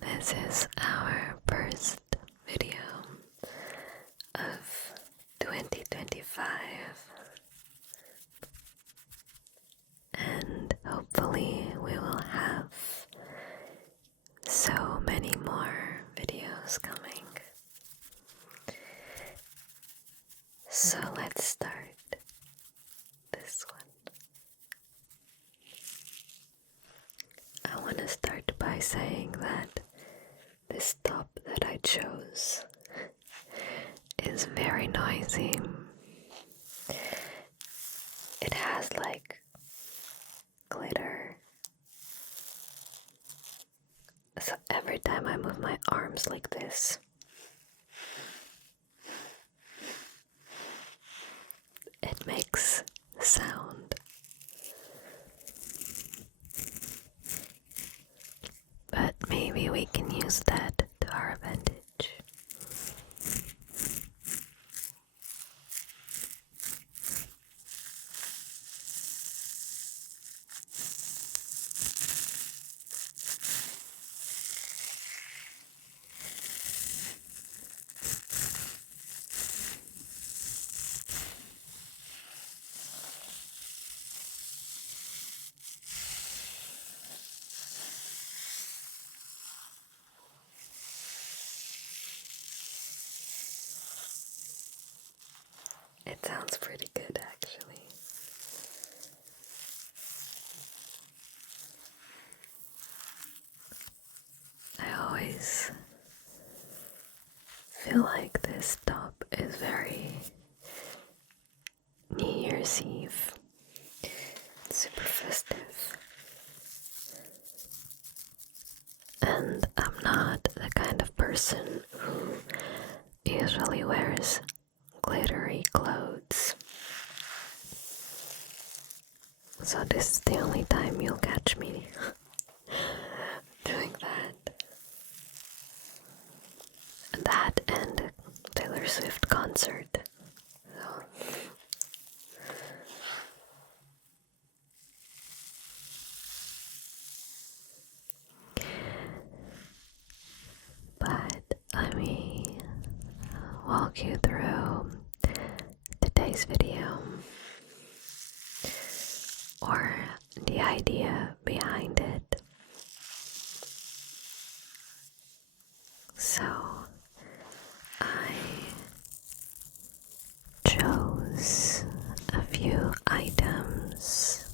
This is our first video of 2025, and hopefully we will have so many more videos coming. So let's start this one. I want to start by saying that this top that I chose is very noisy. It has like glitter. So every time I move my arms like this, it makes sound. But maybe we can use that to our advantage. It sounds pretty good, actually. I always feel like this top is very New Year's Eve, super festive. And I'm not the kind of person who usually wears glittery clothes. So this is the only time you'll catch me doing that. That and a Taylor Swift concert. So. But let me walk you through today's video, or the idea behind it. So I chose a few items,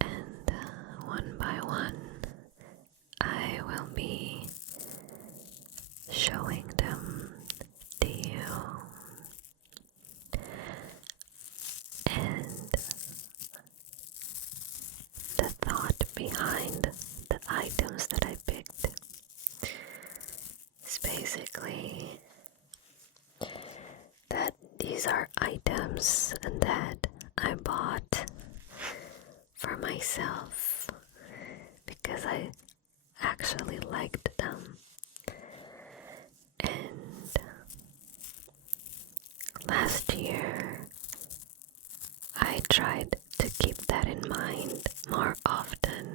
and one by one I will be showing them to you. And the thought behind the items that I picked is basically that these are items that I bought for myself because I actually liked them. And last year I tried to keep that in mind more often,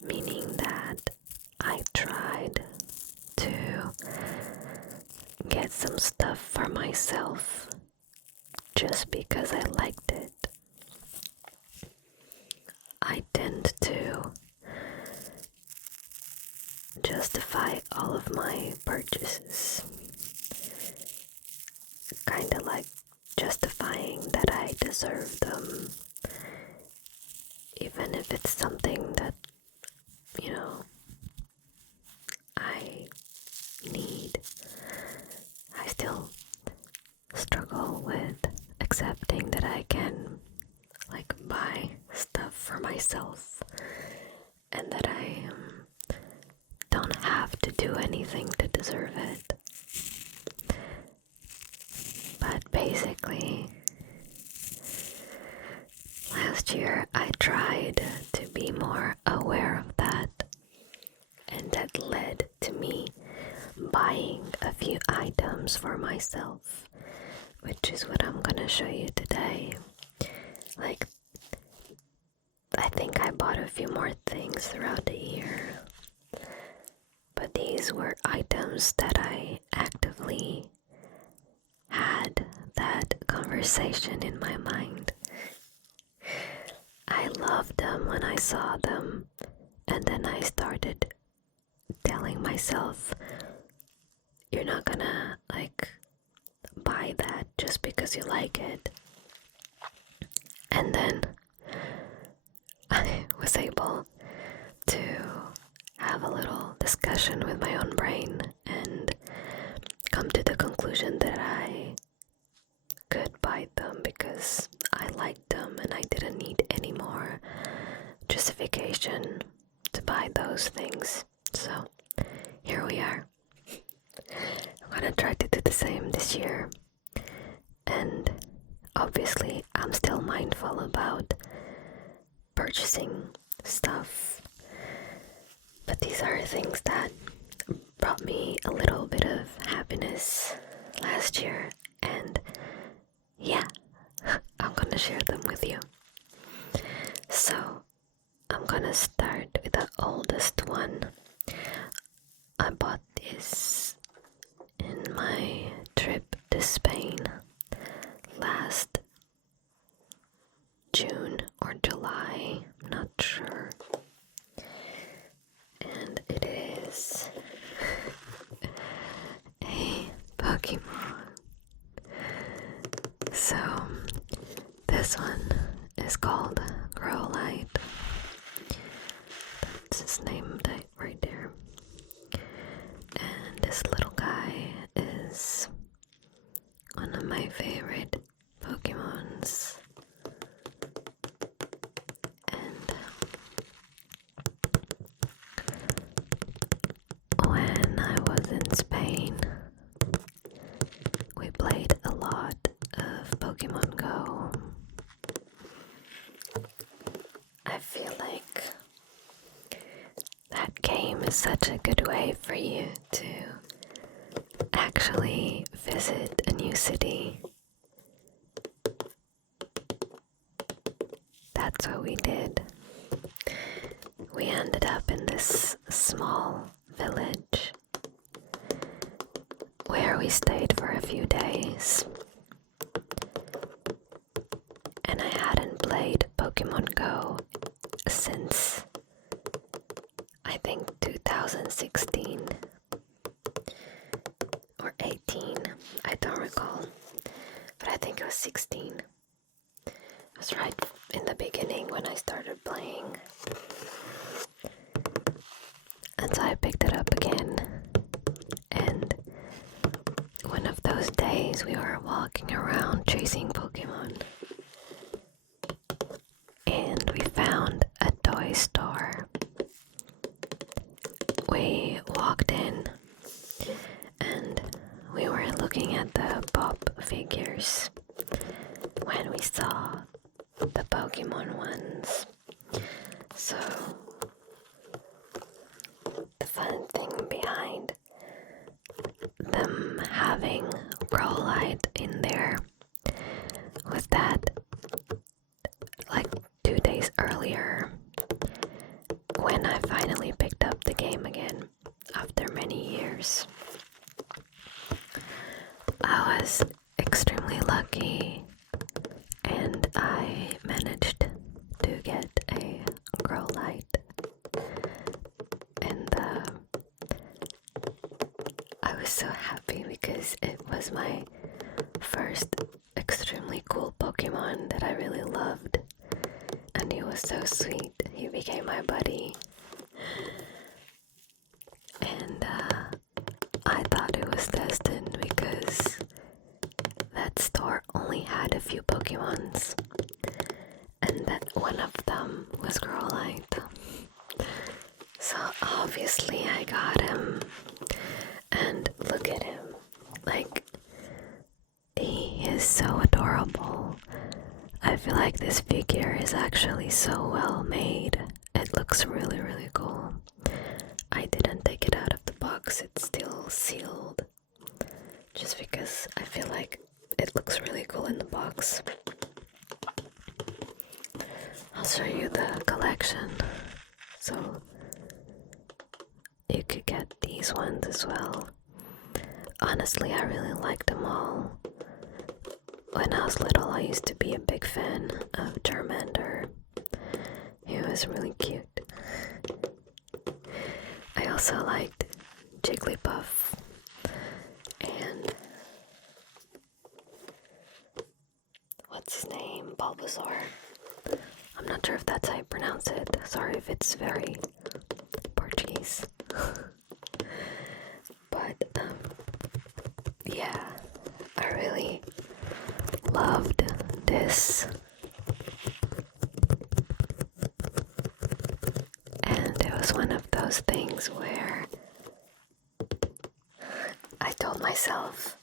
meaning that I tried to get some stuff for myself just because I liked it. I tend to justify all of my purchases, kinda like justifying that I deserve them, even if it's something that, I need. I still struggle with accepting that I can buy stuff for myself and that I don't have to do anything to deserve it. But basically, last year I tried to be more aware of that, and that led to me buying a few items for myself, which is what I'm gonna show you today. things throughout the year, but these were items that I actively had that conversation in my mind. I loved them when I saw them, and then I started telling myself, you're not gonna buy that just because you like it. And then I was able to have a little discussion with my own brain and come to the conclusion that I could buy them because I liked them and I didn't need any more justification to buy those things. So here we are. I'm gonna try to do the same this year, and obviously I'm still mindful about purchasing stuff, but these are things that brought me a little bit of happiness last year, and yeah, I'm gonna share them with you. So I'm gonna start with the oldest one. I bought this in my trip to Spain last June or July, I'm not sure. And it is a Pokemon. So this one is called Growlite. That's his name right there. And this little guy is one of my favorite Pokemons. And when I was in Spain, we played a lot of Pokemon Go. I feel like that game is such a good way for you to actually visit a new city. That's what we did. We ended up in this small village where we stayed for a few days. And I hadn't played Pokemon Go since I think 2016 or 18, I don't recall, but I think it was 16. It was right in the beginning when I started playing. And so I picked it up again, and one of those days we were walking around chasing Pokemon, and we found a toy store. We walked in and we were looking at the pop figures when we saw the Pokemon ones. So the fun thing behind them having Growlite in there was that 2 days earlier, when I finally picked up the game again after many years, I was extremely lucky and I managed to get a Growlite. And I was so happy because it was my first extremely cool Pokemon that I really loved. And he was so sweet. He became my buddy. And I thought it was destined because that store only had a few Pokemons, and that one of them was Growlite. So obviously I got him, and look at him. He is so adorable. I feel like this figure is actually so well made. It looks really, really cool. I didn't take it out of the box, it's still sealed, just because I feel like it looks really cool in the box. I'll show you the collection. so you could get these ones as well. Honestly, I really like them all. When I was little, I used to be a big fan of Charmander. He was really cute. I also liked Jigglypuff and what's his name? Bulbasaur. I'm not sure if that's how you pronounce it. Sorry if it's very Portuguese. But yeah, I really loved this. And it was one of those things where I told myself,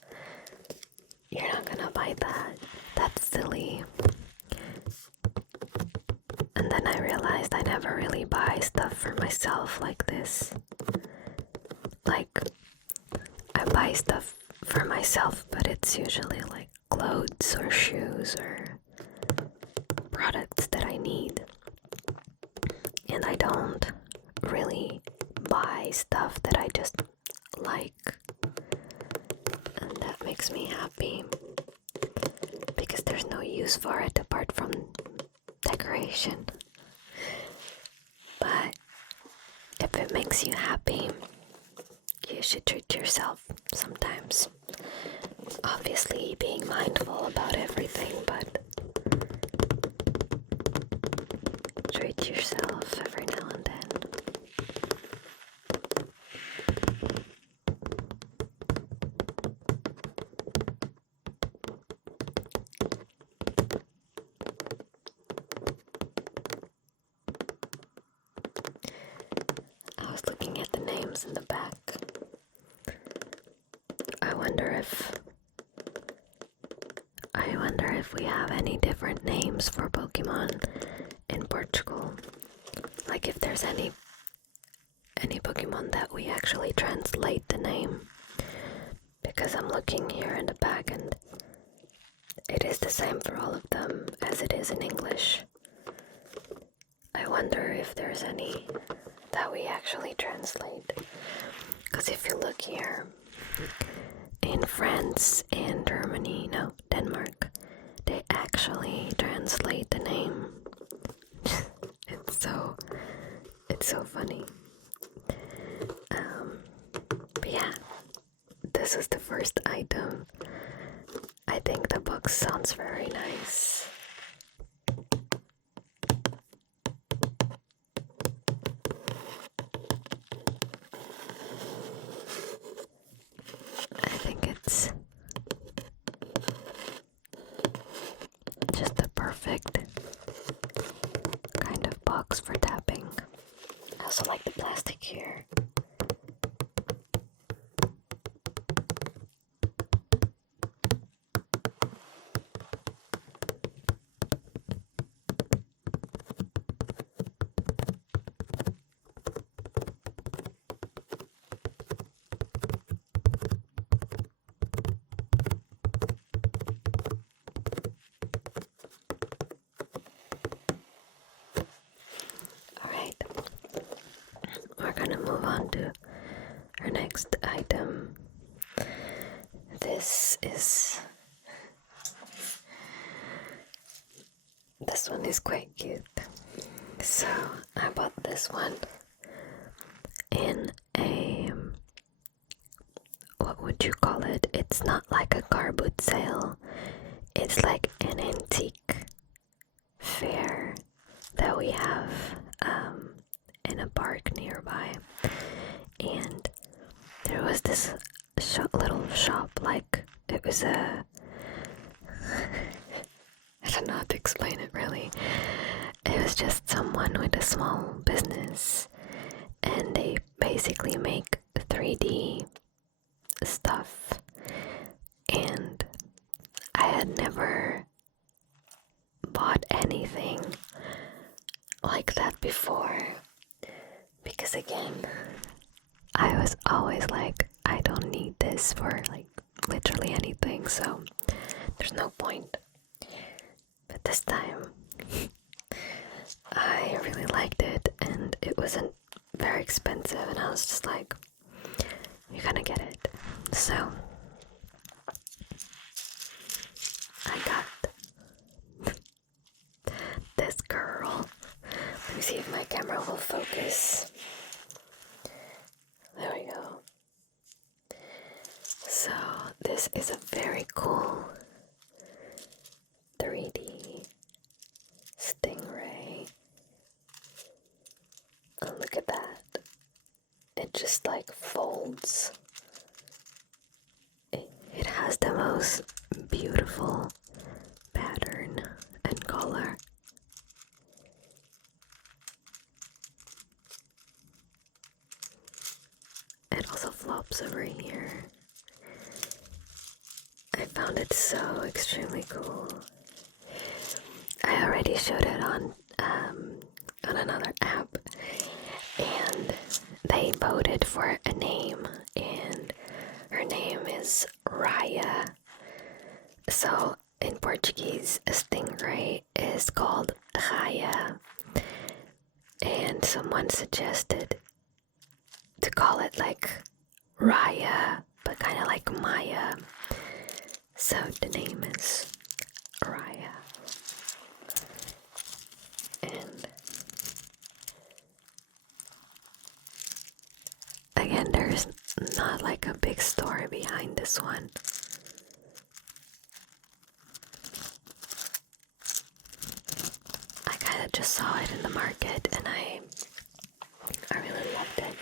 you're not gonna buy that. That's silly. And then I realized I never really buy stuff for myself like this. Like, I buy stuff for myself, but it's usually like clothes or shoes or products that I need. And I don't really buy stuff that I just like. And that makes me happy because there's no use for it apart from decoration. But if it makes you happy, you should treat yourself sometimes. Obviously being mindful about everything, but treat yourself every now and then. I was looking at the names in the back. I wonder if we have any different names for Pokemon in Portugal. Like if there's any Pokemon that we actually translate the name. Because I'm looking here in the back and it is the same for all of them as it is in English. I wonder if there's any that we actually translate. Because if you look here, in France and Germany, no, Denmark, they actually translate the name. It's so funny. But yeah, this is the first item. I think the box sounds very nice. I think it's just the perfect kind of box for tapping. I also like the plastic here. We're gonna move on to our next item. This one is quite cute. So I bought this one in a, what would you call it? It's not like a car boot sale. It's like an antique fair that we have in a park nearby, and there was this little shop, like it was a I don't know how to explain it really. It was just someone with a small business, and they basically make 3D stuff, and I had never bought anything like that before, because again, I was always like, I don't need this for like literally anything, so there's no point. But this time I really liked it, and it wasn't very expensive, and I was just like, you're gonna get it. So I got this girl. Let me see if my camera will focus. There we go. So this is a very cool 3D stingray. Oh, look at that. It just like folds. It has the most beautiful pattern and color. It also flops over here. I found it so extremely cool. I already showed it on another app, and they voted for a name, and her name is Raya. So in Portuguese, a stingray is called Raya, and someone suggested to call it like Raya, but kind of like Maya. So the name is Raya. And again, there's not like a big story behind this one. I kind of just saw it in the market and I really loved it.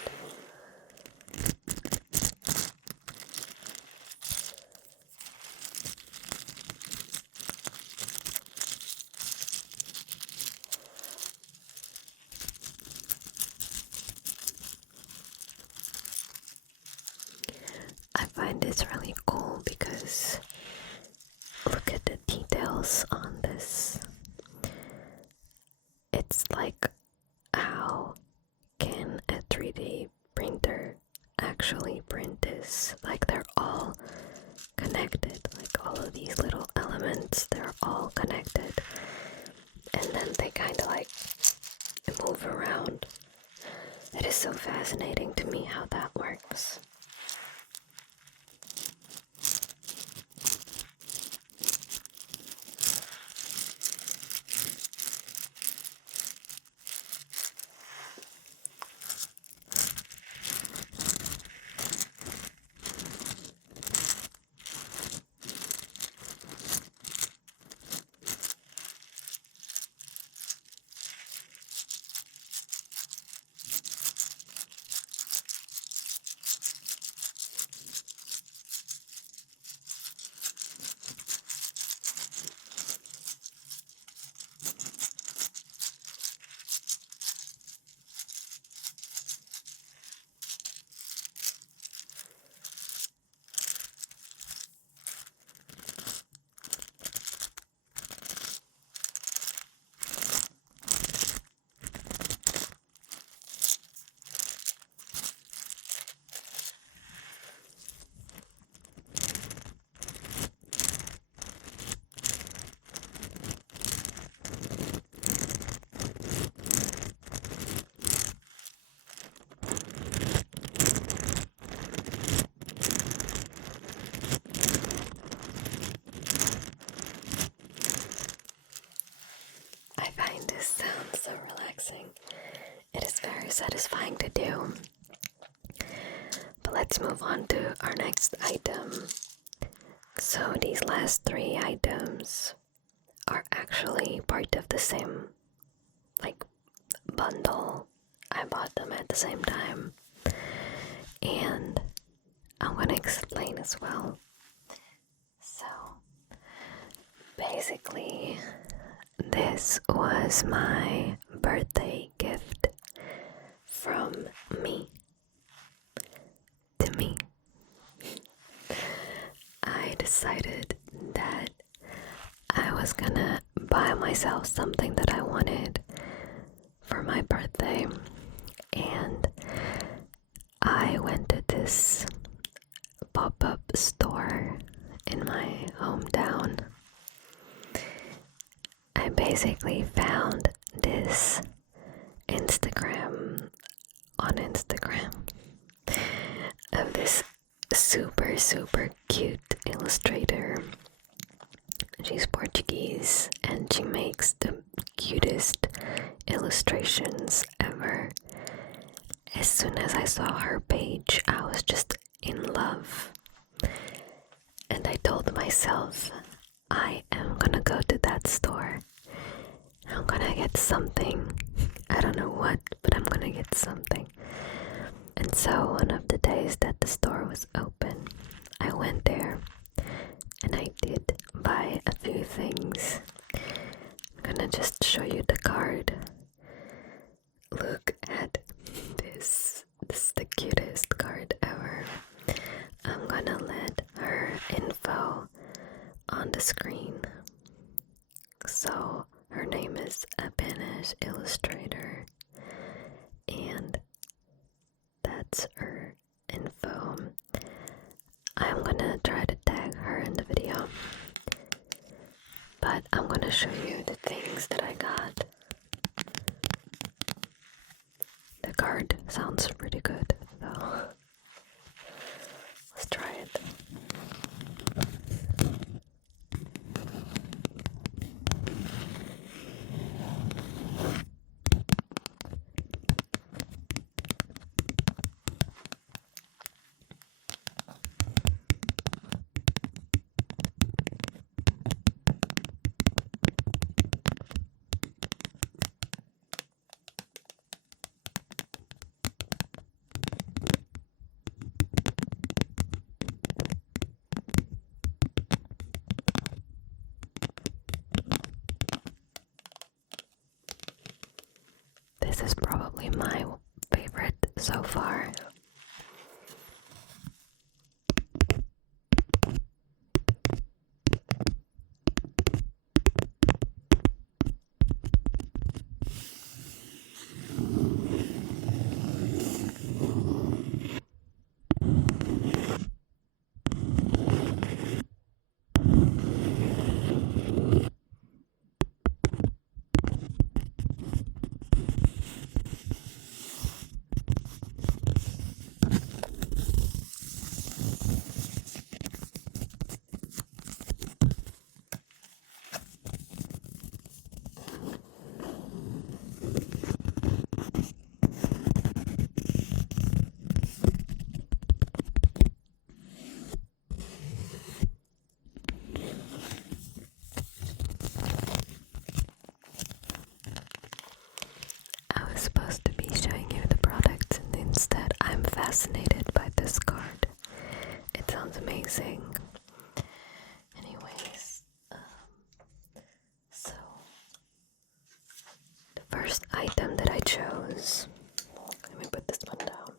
I find this really cool because look at the details on this. It's like, how can a 3D printer actually print this? Like, they're all connected, like all of these little elements, they're all connected, and then they kind of like move around. It is so fascinating to me how that works. This sounds so relaxing. It is very satisfying to do. But let's move on to our next item. So these last 3 items are actually part of the same like bundle. I bought them at the same time, and I'm gonna explain as well. So basically, this was my birthday gift from me to me. I decided that I was gonna buy myself something that I wanted for my birthday, and I went to this pop-up store in my hometown. I basically found this Instagram on Instagram of this super cute illustrator. She's Portuguese and she makes the cutest illustrations ever. As soon as I saw her page, I was just in love. And I told myself, I am gonna go to that store. I'm gonna get something. I don't know what, but I'm gonna get something. And so one of the days that the store was open, I went there and I did buy a few things. I'm gonna just show you the card. Look at this. This is the cutest card ever. I'm gonna let her info on the screen. So her name is 𝚂𝚘𝚙𝚘𝚘 Illustrator, and that's her info. I'm gonna try to tag her in the video, but I'm gonna show you the things that I got. The card sounds pretty good though. Let's try it. This is probably my favorite so far. Supposed to be showing you the products, and instead I'm fascinated by this card. It sounds amazing. Anyways, so the first item that I chose, let me put this one down.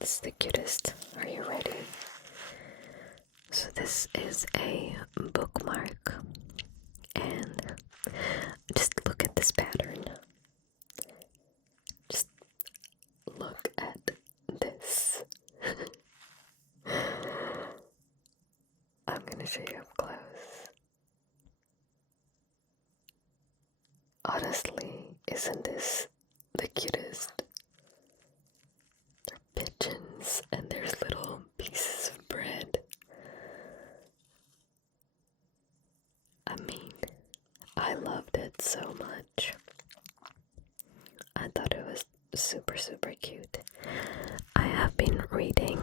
This is the cutest. Are you ready? So this is a bookmark, and just look at this pattern. Just look at this. I'm gonna show you up close. Honestly, isn't this the cutest? They're pigeons and there's little pieces of bread. I mean, I loved it so much. I thought it was super cute. I have been reading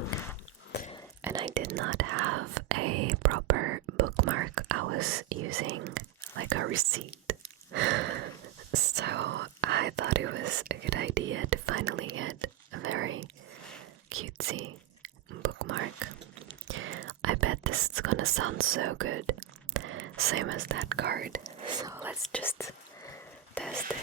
and I did not have a proper bookmark. I was using like a receipt. So I thought it was a good idea to finally get a very cutesy bookmark. I bet this is gonna sound so good. Same as that card. So let's just test it.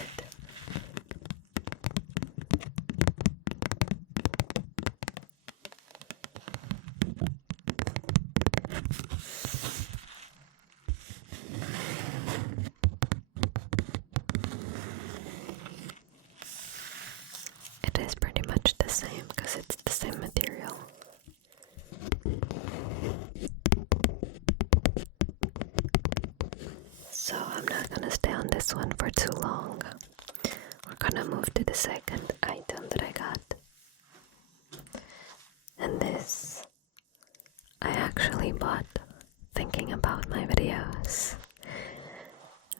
It is pretty much the same because it's the same material. So I'm not gonna stay on this one for too long. We're gonna gonna move to the second item that I got. And this I actually bought thinking about my videos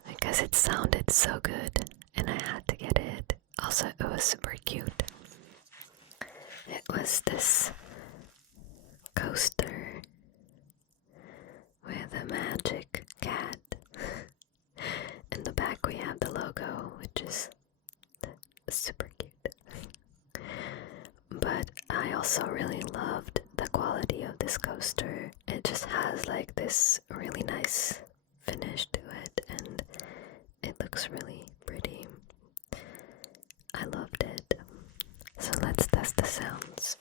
because it sounded so good and I had to get it. Also, it was super cute. It was this coaster with a magic cat. In the back we have the logo, which is super cute. But I also really loved the quality of this coaster. It just has like this really nice finish to it and it looks really pretty. I loved it. So let's test the sounds.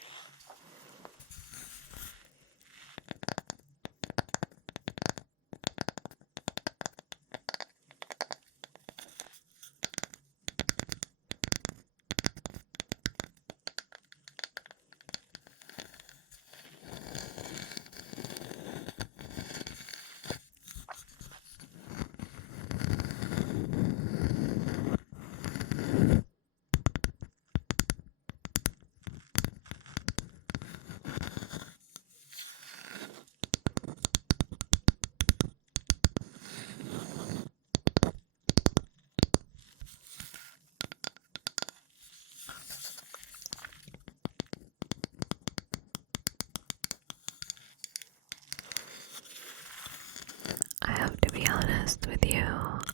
I have to be honest with you,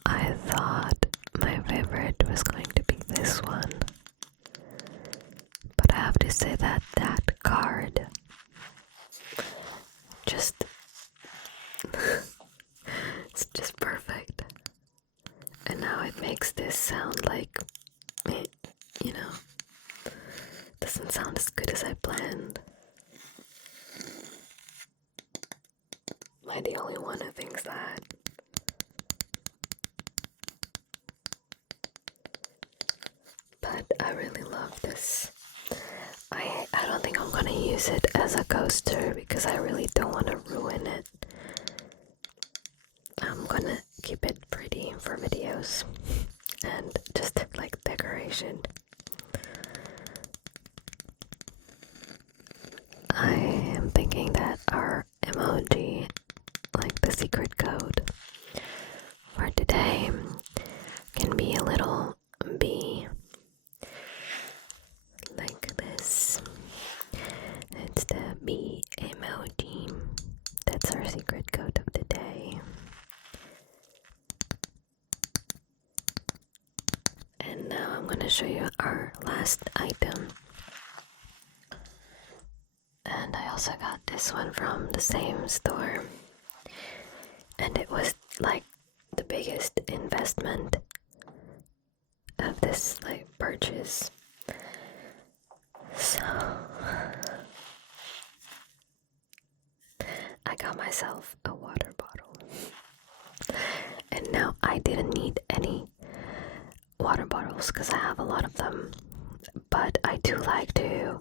I thought my favorite was going to be this one. But I have to say that that card just it's just perfect. And now it makes this sound like it, doesn't sound as good as I planned. Am I the only one who thinks that? But I really love this. I don't think I'm gonna use it as a coaster because I really don't want to ruin it. I'm gonna keep it pretty for videos and just like decoration. I am thinking that our emoji, like the secret code for today, can be a little bee like this. It's the bee emoji. That's our secret code of the day. And now I'm gonna show you our last item. And I also got this one from the same store. And it was like the biggest investment of this like purchase. So I got myself a water bottle. And now I didn't need any water bottles because I have a lot of them. But I do like to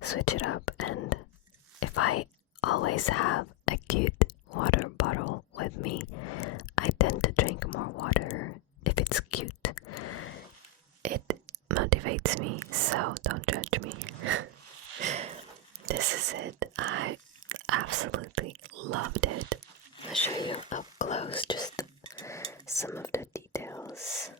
switch it up, and if I always have a cute water bottle with me, I tend to drink more water if it's cute. It motivates me, so don't judge me. This is it. I absolutely loved it. I'll show you up close just some of the details.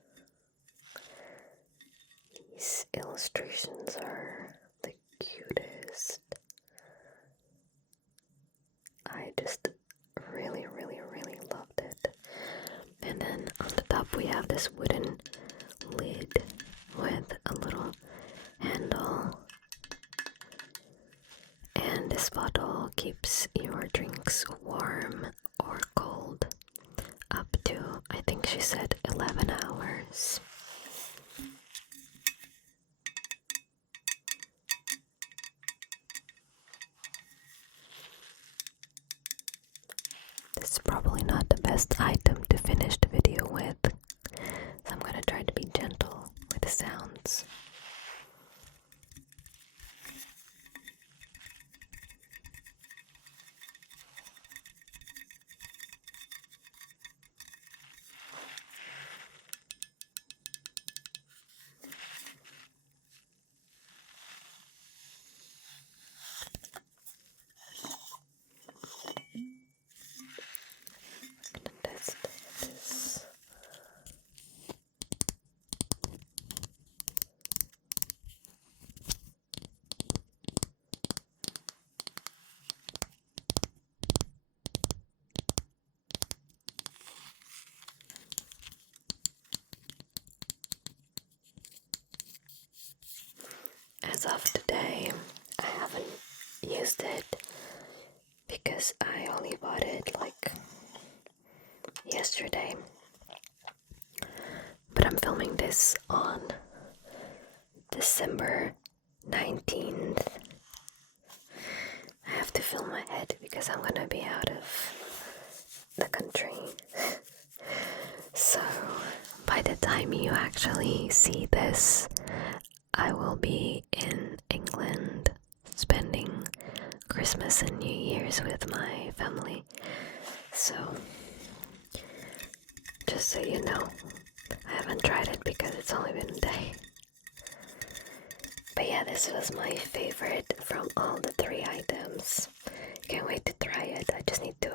These illustrations are the cutest. I just really, really, really loved it. And then on the top we have this wooden lid with a little handle. And this bottle keeps your drinks warm or cold up to, I think she said, 11 hours. This is probably not the best item to finish the video with, so I'm gonna try to be gentle with the sounds. as of today, I haven't used it because I only bought it like yesterday. But I'm filming this on December 19th. I have to film ahead because I'm gonna be out of the country. So by the time you actually see this, I will be in England spending Christmas and New Year's with my family. So just so you know, I haven't tried it because it's only been a day. But yeah, this was my favorite from all the 3 items. Can't wait to try it. I just need to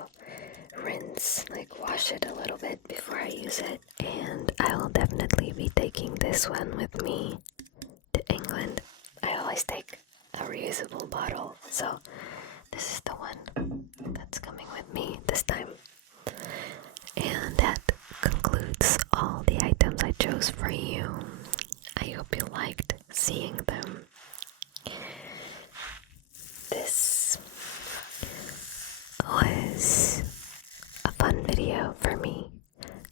rinse, like wash it a little bit before I use it. And I will definitely be taking this one with me to England. I always take a reusable bottle, so this is the one that's coming with me this time. And that concludes all the items I chose for you. I hope you liked seeing them. This was a fun video for me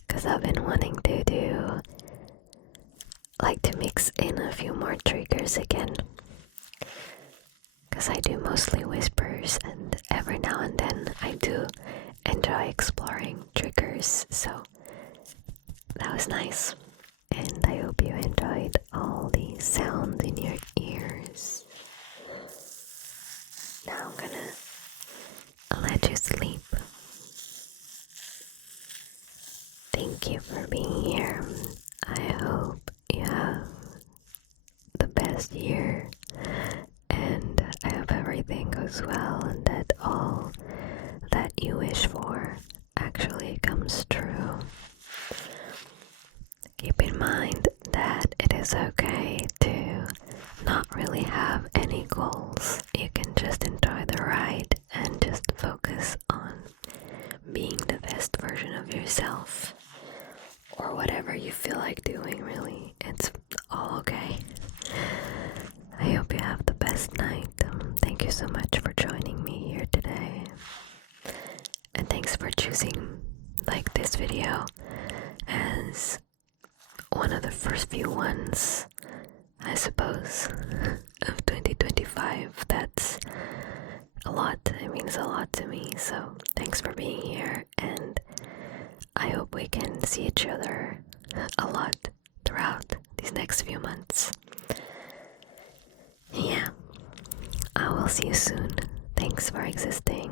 because I've been wanting to mix in a few more triggers again, because I do mostly whispers, and every now and then I do enjoy exploring triggers, so that was nice. And I hope you enjoyed all the sounds in your ears. Now I'm gonna let you sleep. Thank you for being here. I hope you have the best year, and I hope everything goes well and that all that you wish for actually comes true. Keep in mind that it is okay to not really have any goals. You can just enjoy the ride and just focus on being the best version of yourself, or whatever you feel like doing, really. It's all okay. I hope you have the best night. Thank you so much for joining me here today. And thanks for choosing this video as one of the first few ones, I suppose, of 2025. That's a lot. It means a lot to me. So thanks for being here, and I hope we can see each other a lot throughout these next few months. Yeah, I will see you soon. Thanks for existing.